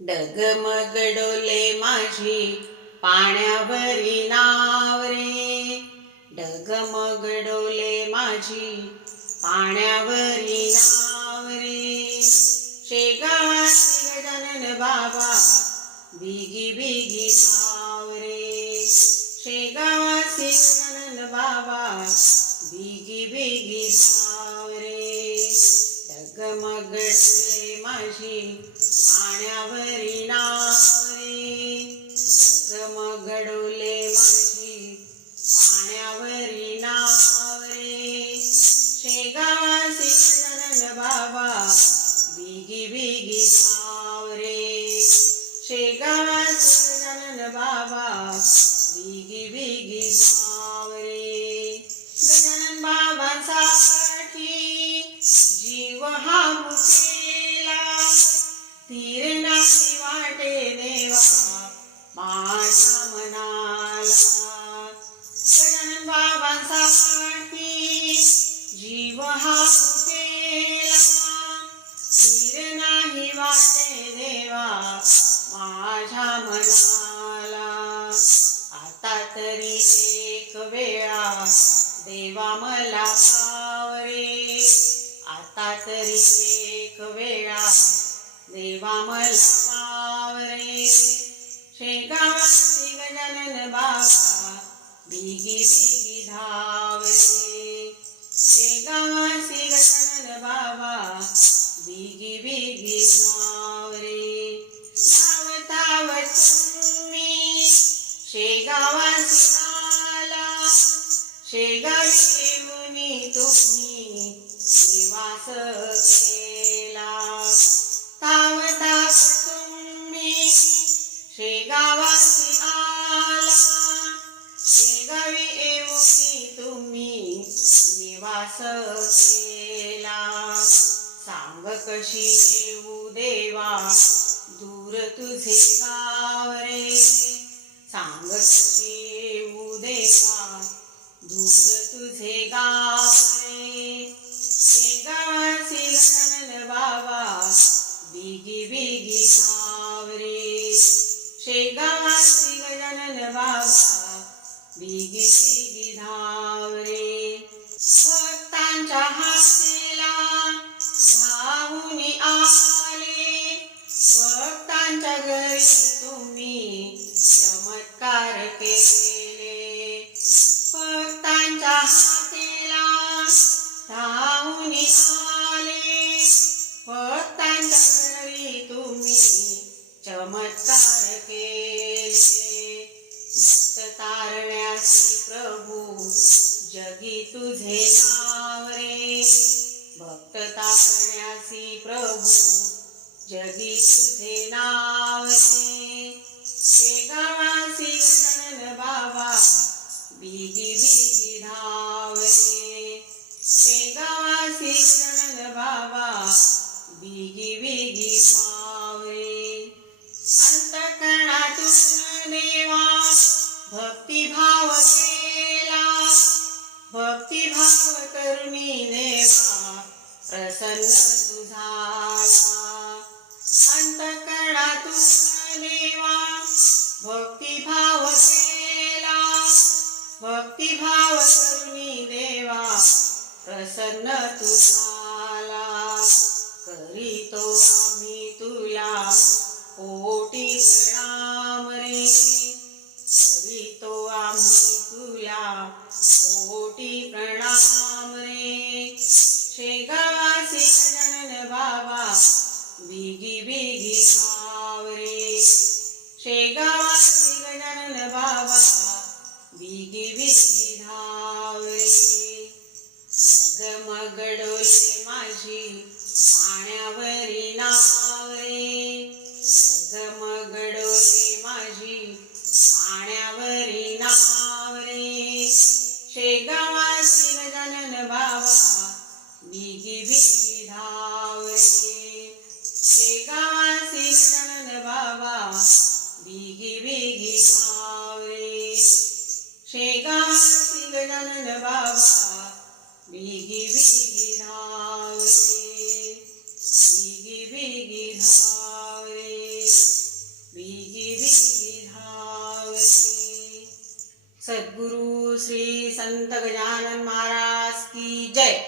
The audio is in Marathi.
डगमगडोले माझी पाण्यावरी नाव रे डगमगडोले माझी पाण्यावरी नाव पाण्यावरी नाव रे डगमगडोले माझी पाण्यावरी नाव शेगावासी गजानन बाबा बिगी बिगी सावरे. शेगावासी गजानन बाबा धीर नाही वाटे देवा माझ्या मनाला. गजानन बाबांसाठी जीव हा केला तीर नाही वाटे देवा माझ्या मनाला. आता तरी एक वेळा देवा मला देवा मला पावरे शेगावासी गजानन बाबा बिगी बिगी धावरे। शेगावासी गजानन बाबा बिगी बिगी धावरे। धावतावत तुम्ही शेगावासी आला। शेगावी येऊनी तुम्ही निवास निवास केला सांग कशी येऊ देवा दूर तुझे गाव रे सांग कशी येऊ देवा दूर तुझे गाव रे शेगावासी बाबा बिगी बिगी धाव रे शेगावासी गजानन बाबा बिगी बिगी धाव रे भक्तांच्या घरी तुम्ही चमत्कार केले भक्तांच्या हातेला धावून आले. भक्तांच्या घरी तुम्ही चमत्कार केले. भक्त तारण्यासी प्रभू जगी तुझे ना तुझे नाव रे शेगावासी गजानन बाबा बिगी बिगी धाव रे शेगावासी गजानन बाबा बिगी बिगी धाव रे अंतकणातून देवा भक्तिभाव केला भक्तिभाव करुणी देवा प्रसन्न तुझाला प्रसन्न तुझाला श्री गजानन बाबा बिगी बिगी धाव रे बिगी बिगी धाव रे बिगी बिगी धाव रे सद्गुरु श्री संत गजानन महाराज की जय